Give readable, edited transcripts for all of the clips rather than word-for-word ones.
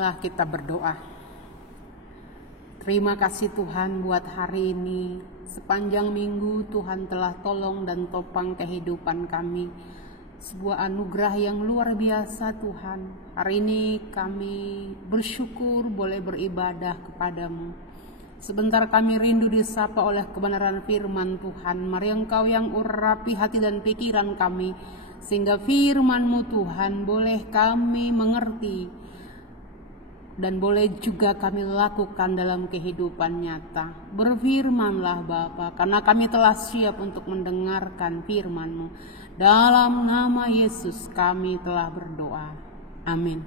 Marilah kita berdoa. Terima kasih Tuhan buat hari ini. Sepanjang minggu Tuhan telah tolong dan topang kehidupan kami. Sebuah anugerah yang luar biasa Tuhan. Hari ini kami bersyukur boleh beribadah kepadamu. Sebentar kami rindu disapa oleh kebenaran firman Tuhan. Mari Engkau yang urapi hati dan pikiran kami, sehingga firman-Mu Tuhan boleh kami mengerti dan boleh juga kami lakukan dalam kehidupan nyata. Berfirmanlah Bapa, karena kami telah siap untuk mendengarkan firman-Mu. Dalam nama Yesus kami telah berdoa. Amin.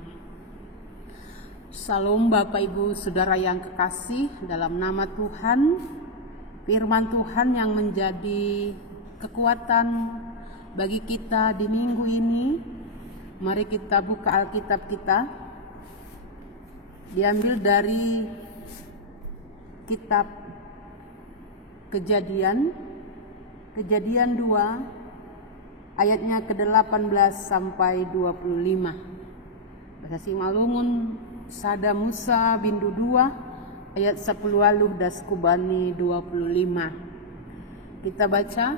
Salam Bapak Ibu Saudara yang kekasih, dalam nama Tuhan, firman Tuhan yang menjadi kekuatan bagi kita di minggu ini. Mari kita buka Alkitab kita. Diambil dari kitab Kejadian 2 ayatnya ke-18 sampai 25. Bahasa Simalungun Sada Musa bindu 2 ayat 10 das kubani 25. Kita baca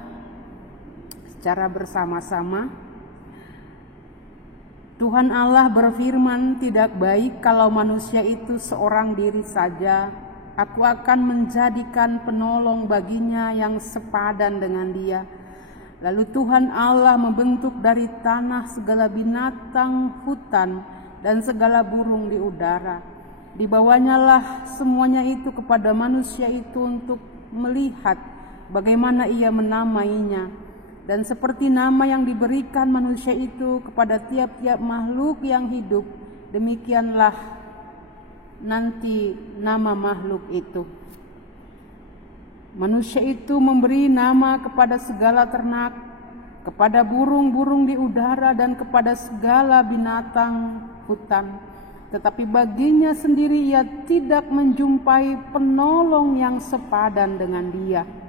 secara bersama-sama. Tuhan Allah berfirman, tidak baik kalau manusia itu seorang diri saja. Aku akan menjadikan penolong baginya yang sepadan dengan dia. Lalu Tuhan Allah membentuk dari tanah segala binatang hutan dan segala burung di udara. Dibawanyalah semuanya itu kepada manusia itu untuk melihat bagaimana ia menamainya. Dan seperti nama yang diberikan manusia itu kepada tiap-tiap makhluk yang hidup, demikianlah nanti nama makhluk itu. Manusia itu memberi nama kepada segala ternak, kepada burung-burung di udara, dan kepada segala binatang hutan. Tetapi baginya sendiri ia tidak menjumpai penolong yang sepadan dengan dia.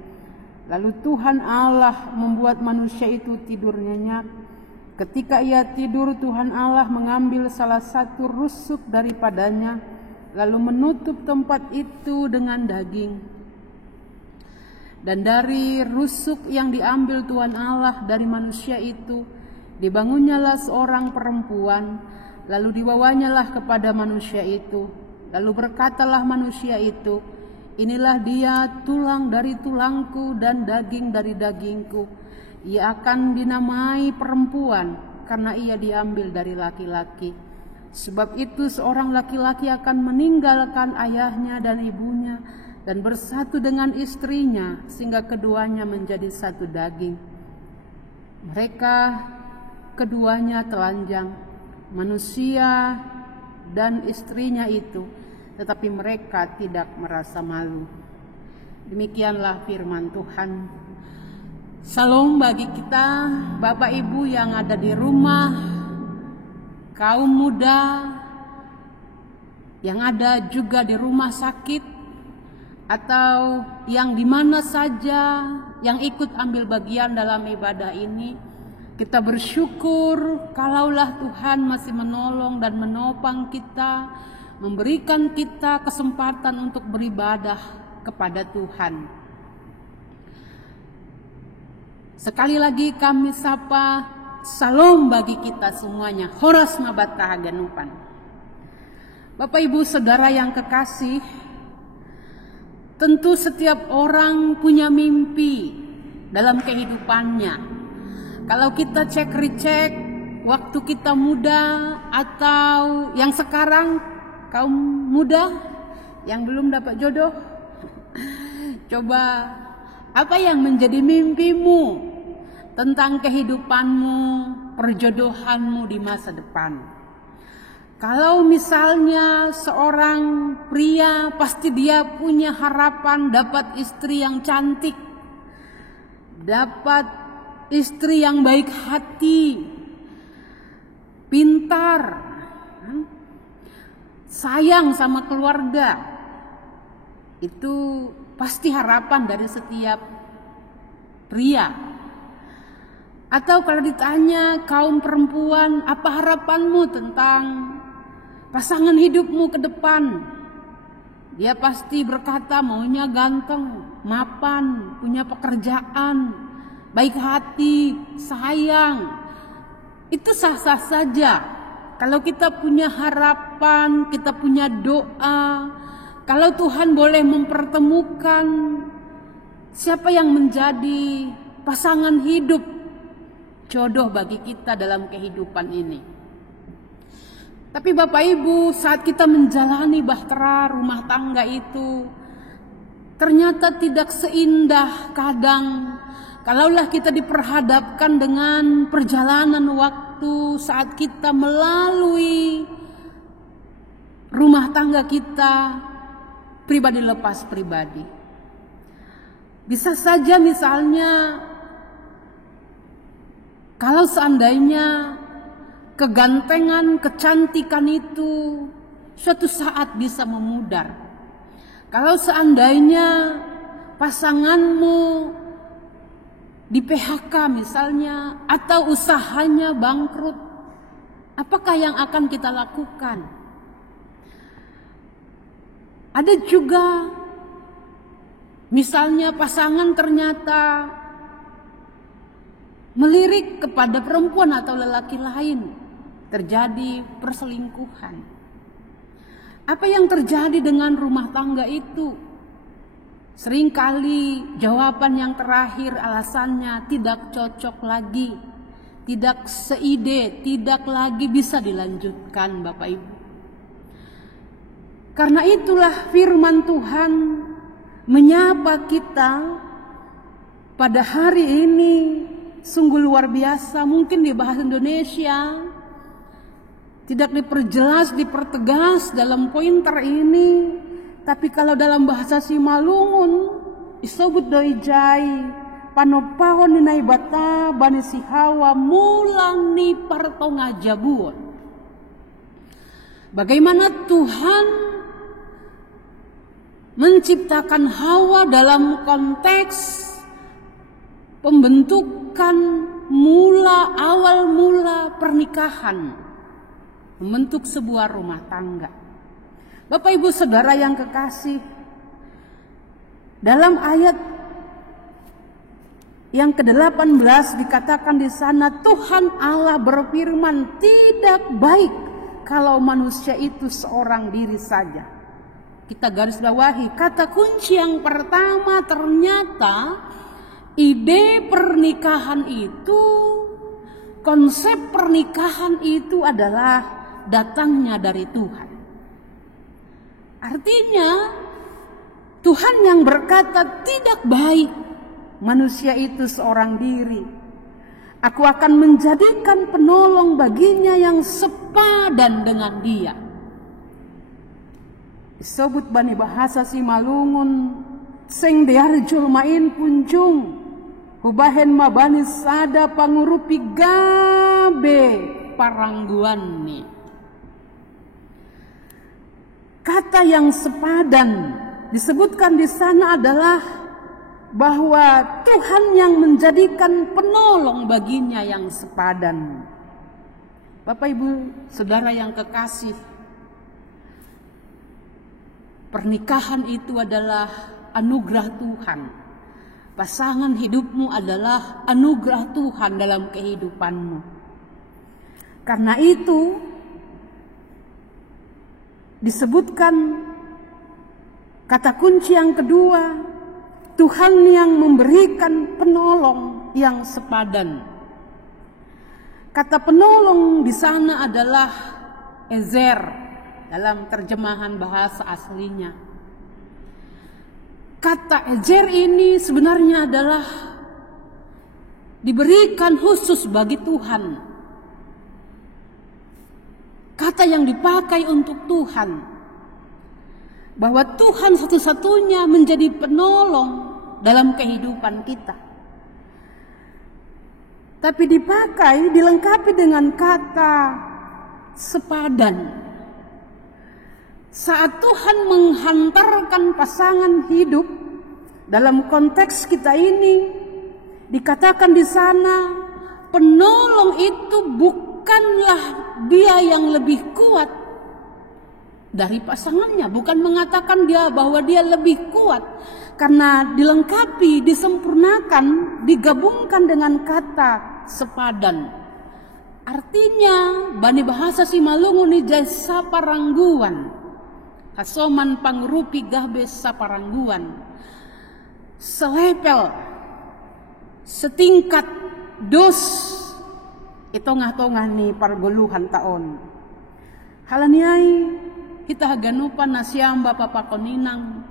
Lalu Tuhan Allah membuat manusia itu tidur nyenyak. Ketika ia tidur, Tuhan Allah mengambil salah satu rusuk daripadanya, lalu menutup tempat itu dengan daging. Dan dari rusuk yang diambil Tuhan Allah dari manusia itu, dibangunnyalah seorang perempuan, lalu dibawanyalah kepada manusia itu. Lalu berkatalah manusia itu, inilah dia, tulang dari tulangku dan daging dari dagingku. Ia akan dinamai perempuan karena ia diambil dari laki-laki. Sebab itu seorang laki-laki akan meninggalkan ayahnya dan ibunya dan bersatu dengan istrinya, sehingga keduanya menjadi satu daging. Mereka keduanya telanjang, manusia dan istrinya itu, tetapi mereka tidak merasa malu. Demikianlah firman Tuhan. Salam bagi kita, Bapak Ibu yang ada di rumah, kaum muda yang ada juga di rumah sakit, atau yang di mana saja yang ikut ambil bagian dalam ibadah ini. Kita bersyukur kalaulah Tuhan masih menolong dan menopang kita, memberikan kita kesempatan untuk beribadah kepada Tuhan. Sekali lagi kami sapa salam bagi kita semuanya. Horas mabata ganupan. Bapak Ibu Saudara yang kekasih, tentu setiap orang punya mimpi dalam kehidupannya. Kalau kita cek-recek waktu kita muda atau yang sekarang, kaum muda yang belum dapat jodoh, coba apa yang menjadi mimpimu tentang kehidupanmu, perjodohanmu di masa depan? Kalau misalnya seorang pria, pasti dia punya harapan dapat istri yang cantik, dapat istri yang baik hati, pintar, sayang sama keluarga. Itu pasti harapan dari setiap pria. Atau kalau ditanya kaum perempuan, apa harapanmu tentang pasangan hidupmu ke depan. Dia pasti berkata maunya ganteng, mapan, punya pekerjaan, baik hati, sayang. Itu sah-sah saja. Kalau kita punya harapan, kita punya doa, kalau Tuhan boleh mempertemukan siapa yang menjadi pasangan hidup, jodoh bagi kita dalam kehidupan ini. Tapi Bapak Ibu, saat kita menjalani bahtera rumah tangga itu, ternyata tidak seindah kadang. Kalaulah kita diperhadapkan dengan perjalanan waktu saat kita melalui rumah tangga kita, pribadi lepas pribadi. Bisa saja misalnya, kalau seandainya kegantengan, kecantikan itu suatu saat bisa memudar. Kalau seandainya pasanganmu di PHK misalnya, atau usahanya bangkrut, apakah yang akan kita lakukan? Ada juga misalnya pasangan ternyata melirik kepada perempuan atau lelaki lain, terjadi perselingkuhan. Apa yang terjadi dengan rumah tangga itu? Seringkali jawaban yang terakhir alasannya tidak cocok lagi, tidak seide, tidak lagi bisa dilanjutkan Bapak Ibu. Karena itulah firman Tuhan menyapa kita pada hari ini sungguh luar biasa. Mungkin di bahasa Indonesia tidak diperjelas, dipertegas dalam pointer ini. Tapi kalau dalam bahasa Simalungun, isobut doijai, panopahon ninai bata, bani sihawa, mulang ni partonga jabuon. Bagaimana Tuhan menciptakan Hawa dalam konteks pembentukan awal mula pernikahan, membentuk sebuah rumah tangga. Bapak Ibu Saudara yang kekasih, dalam ayat yang ke-18 dikatakan di sana, Tuhan Allah berfirman, tidak baik kalau manusia itu seorang diri saja. Kita garis bawahi, kata kunci yang pertama, ternyata ide pernikahan itu, konsep pernikahan itu adalah datangnya dari Tuhan. Artinya Tuhan yang berkata tidak baik manusia itu seorang diri. Aku akan menjadikan penolong baginya yang sepadan dengan dia. Disebut bani bahasa Simalungun, sing diarjul main punjung, hubahen mabani sada pangurupi gabe parangguan nih. Kata yang sepadan disebutkan di sana adalah bahwa Tuhan yang menjadikan penolong baginya yang sepadan. Bapak Ibu Saudara yang kekasih, pernikahan itu adalah anugerah Tuhan. Pasangan hidupmu adalah anugerah Tuhan dalam kehidupanmu. Karena itu disebutkan kata kunci yang kedua, Tuhan yang memberikan penolong yang sepadan. Kata penolong di sana adalah ezer dalam terjemahan bahasa aslinya. Kata ezer ini sebenarnya adalah diberikan khusus bagi Tuhan. Kata yang dipakai untuk Tuhan, bahwa Tuhan satu-satunya menjadi penolong dalam kehidupan kita. Tapi dipakai, dilengkapi dengan kata sepadan. Saat Tuhan menghantarkan pasangan hidup, dalam konteks kita ini dikatakan di sana, penolong itu bukanlah dia yang lebih kuat, dari pasangannya, bukan mengatakan dia bahwa dia lebih kuat, karena dilengkapi, disempurnakan, digabungkan dengan kata sepadan. Artinya bani bahasa Simalungun ni jai saparangguan, hasoman pangrupi gahbe saparangguan, selepel, setingkat, dos, itongah-tongah ni parguluhan taon. Halaniai kita haganupan nasyam Bapak Pakoninang.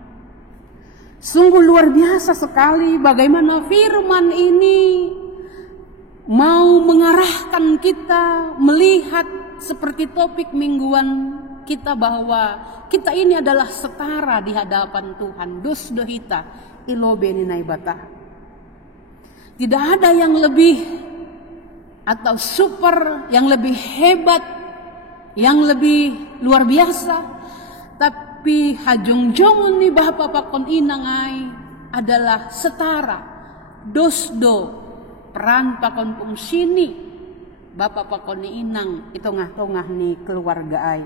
Sungguh luar biasa sekali bagaimana firman ini mau mengarahkan kita melihat seperti topik mingguan kita bahwa kita ini adalah setara di hadapan Tuhan. Dus dohita ilobe ni naibata. Tidak ada yang lebih atau super, yang lebih hebat, yang lebih luar biasa. Tapi hajong-jongon ni Bapak Pakon Inangai adalah setara. Dosdo peran pakon pung sini Bapak Pakon ni Inang itongah-tongah ni keluarga ai.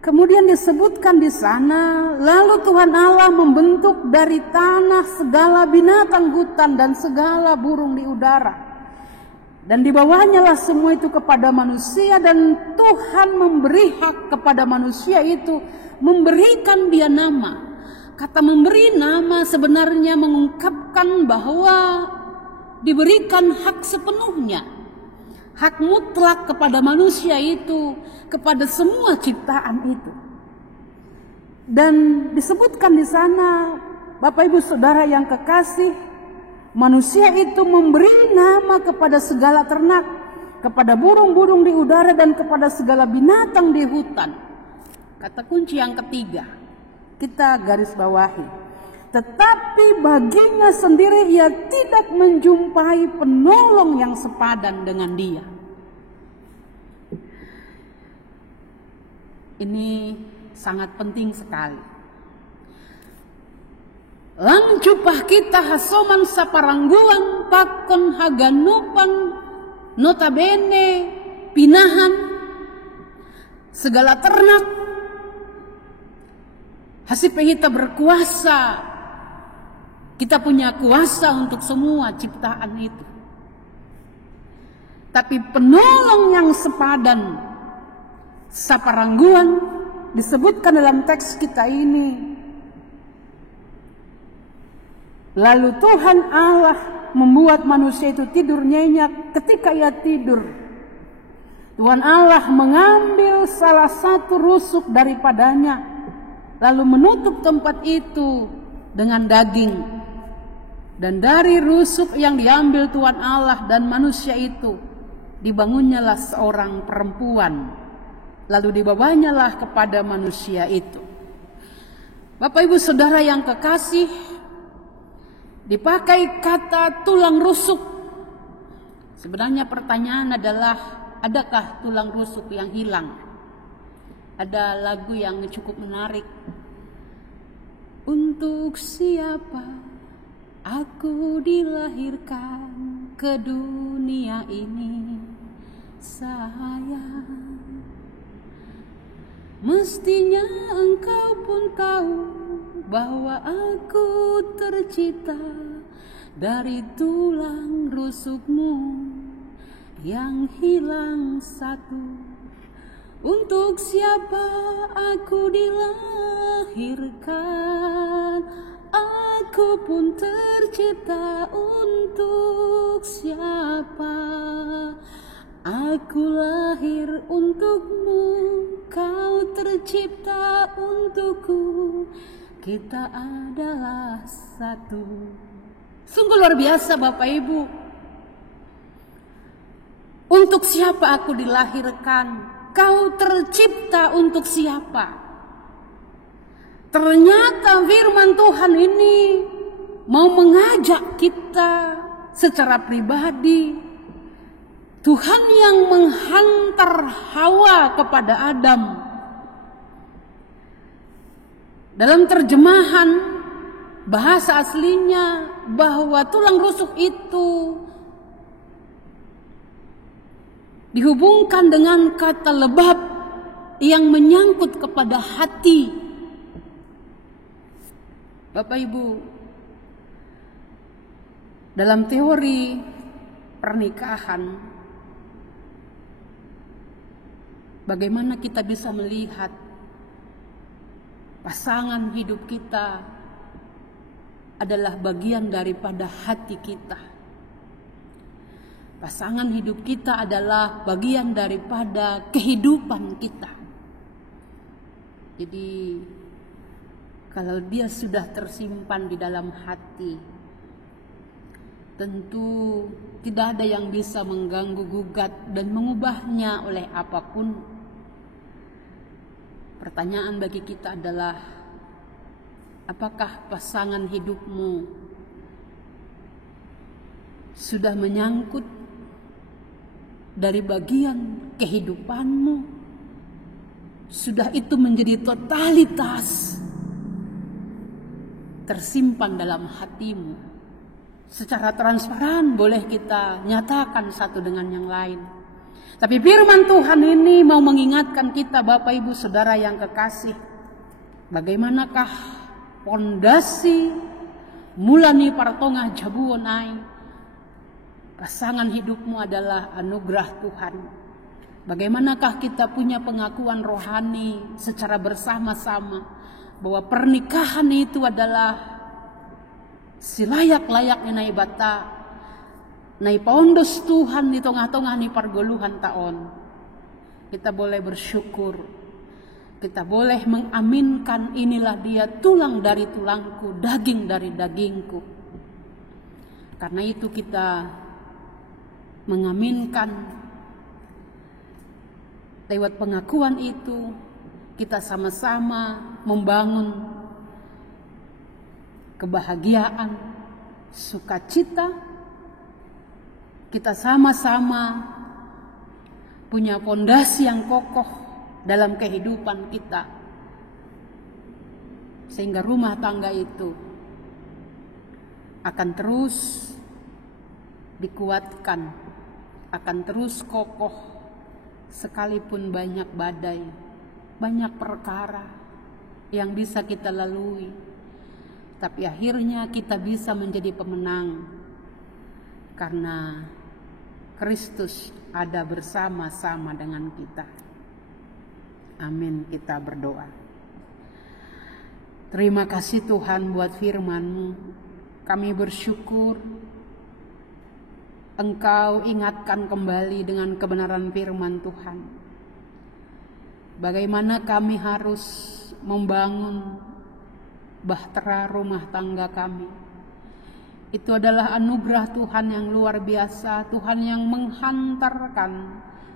Kemudian disebutkan di sana, lalu Tuhan Allah membentuk dari tanah segala binatang hutan dan segala burung di udara. Dan dibawanya lah semua itu kepada manusia, dan Tuhan memberi hak kepada manusia itu, memberikan dia nama. Kata memberi nama sebenarnya mengungkapkan bahwa diberikan hak sepenuhnya, hak mutlak kepada manusia itu, kepada semua ciptaan itu. Dan disebutkan di sana, Bapak Ibu Saudara yang kekasih, manusia itu memberi nama kepada segala ternak, kepada burung-burung di udara, dan kepada segala binatang di hutan. Kata kunci yang ketiga, kita garis bawahi. Tetapi baginya sendiri ia tidak menjumpai penolong yang sepadan dengan dia. Ini sangat penting sekali. Langcupah kita hasoman saparangguan pakon haganupan notabene pinahan segala ternak. Hasip kita berkuasa. Kita punya kuasa untuk semua ciptaan itu. Tapi penolong yang sepadan, saparangguan, disebutkan dalam teks kita ini. Lalu Tuhan Allah membuat manusia itu tidur nyenyak. Ketika ia tidur, Tuhan Allah mengambil salah satu rusuk daripadanya, lalu menutup tempat itu dengan daging. Dan dari rusuk yang diambil Tuhan Allah dan manusia itu, dibangunnyalah seorang perempuan, lalu dibawanyalah kepada manusia itu. Bapak Ibu Saudara yang kekasih, dipakai kata tulang rusuk. Sebenarnya pertanyaan adalah, adakah tulang rusuk yang hilang? Ada lagu yang cukup menarik. Untuk siapa aku dilahirkan ke dunia ini, sayang. Mestinya engkau pun tahu bahwa aku tercipta dari tulang rusukmu yang hilang satu. Untuk siapa aku dilahirkan, aku pun tercipta untuk siapa. Aku lahir untukmu, kau tercipta untukku, kita adalah satu. Sungguh luar biasa Bapak Ibu. Untuk siapa aku dilahirkan? Kau tercipta untuk siapa? Ternyata firman Tuhan ini mau mengajak kita secara pribadi. Tuhan yang menghantar Hawa kepada Adam. Dalam terjemahan bahasa aslinya bahwa tulang rusuk itu dihubungkan dengan kata lebab yang menyangkut kepada hati. Bapak Ibu, dalam teori pernikahan, bagaimana kita bisa melihat pasangan hidup kita adalah bagian daripada hati kita. Pasangan hidup kita adalah bagian daripada kehidupan kita. Jadi kalau dia sudah tersimpan di dalam hati, tentu tidak ada yang bisa mengganggu gugat dan mengubahnya oleh apapun. Pertanyaan bagi kita adalah, apakah pasangan hidupmu sudah menyangkut dari bagian kehidupanmu? Sudah itu menjadi totalitas tersimpan dalam hatimu. Secara transparan boleh kita nyatakan satu dengan yang lain. Tapi firman Tuhan ini mau mengingatkan kita, Bapak Ibu Saudara yang kekasih, bagaimanakah pondasi mulani partongah jabuonai. Pasangan hidupmu adalah anugerah Tuhan. Bagaimanakah kita punya pengakuan rohani secara bersama-sama bahwa pernikahan itu adalah silayak-layaknya nai bata, nai pondos Tuhan di tengah-tengah ni pergoluhan taon. Kita boleh bersyukur, kita boleh mengaminkan, inilah dia tulang dari tulangku, daging dari dagingku. Karena itu kita mengaminkan, lewat pengakuan itu kita sama-sama membangun kebahagiaan, sukacita. Kita sama-sama punya pondasi yang kokoh dalam kehidupan kita, sehingga rumah tangga itu akan terus dikuatkan, akan terus kokoh sekalipun banyak badai, banyak perkara yang bisa kita lalui. Tapi akhirnya kita bisa menjadi pemenang karena Kristus ada bersama-sama dengan kita. Amin, kita berdoa. Terima kasih Tuhan buat firman-Mu. Kami bersyukur Engkau ingatkan kembali dengan kebenaran firman Tuhan. Bagaimana kami harus membangun bahtera rumah tangga kami. Itu adalah anugerah Tuhan yang luar biasa. Tuhan yang menghantarkan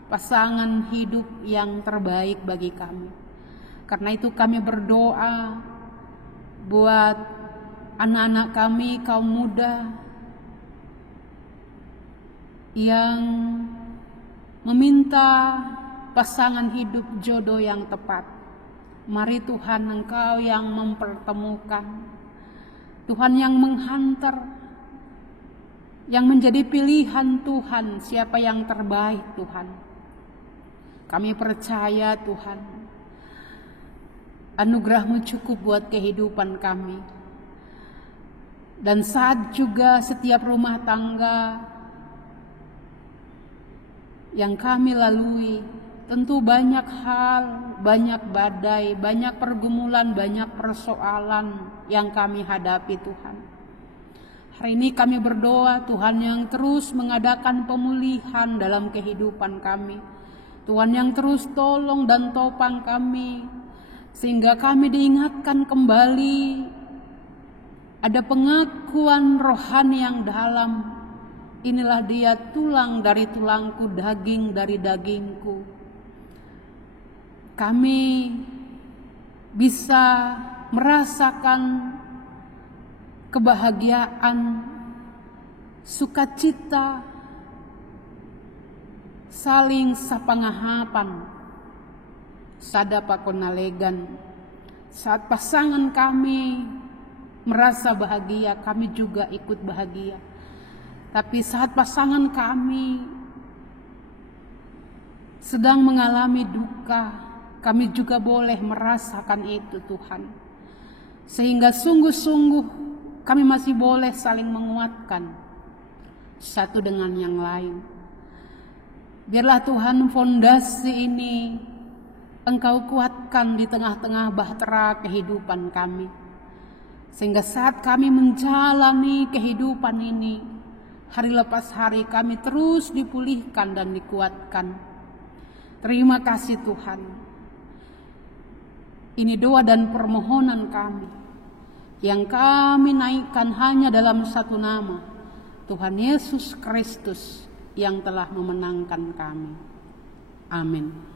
pasangan hidup yang terbaik bagi kami. Karena itu kami berdoa buat anak-anak kami, kaum muda yang meminta pasangan hidup jodoh yang tepat. Mari Tuhan, Engkau yang mempertemukan, Tuhan yang menghantar, yang menjadi pilihan Tuhan, siapa yang terbaik Tuhan. Kami percaya Tuhan, anugerah-Mu cukup buat kehidupan kami. Dan saat juga setiap rumah tangga yang kami lalui, tentu banyak hal, banyak badai, banyak pergumulan, banyak persoalan yang kami hadapi Tuhan. Hari ini kami berdoa Tuhan yang terus mengadakan pemulihan dalam kehidupan kami. Tuhan yang terus tolong dan topang kami, sehingga kami diingatkan kembali ada pengakuan rohani yang dalam. Inilah dia tulang dari tulangku, daging dari dagingku. Kami bisa merasakan kebahagiaan, sukacita, saling sapangahapan, sadapakonalegan. Saat pasangan kami merasa bahagia, kami juga ikut bahagia. Tapi saat pasangan kami sedang mengalami duka, kami juga boleh merasakan itu Tuhan. Sehingga sungguh-sungguh kami masih boleh saling menguatkan satu dengan yang lain. Biarlah Tuhan fondasi ini Engkau kuatkan di tengah-tengah bahtera kehidupan kami. Sehingga saat kami menjalani kehidupan ini, hari lepas hari kami terus dipulihkan dan dikuatkan. Terima kasih Tuhan. Ini doa dan permohonan kami yang kami naikkan hanya dalam satu nama, Tuhan Yesus Kristus yang telah memenangkan kami. Amin.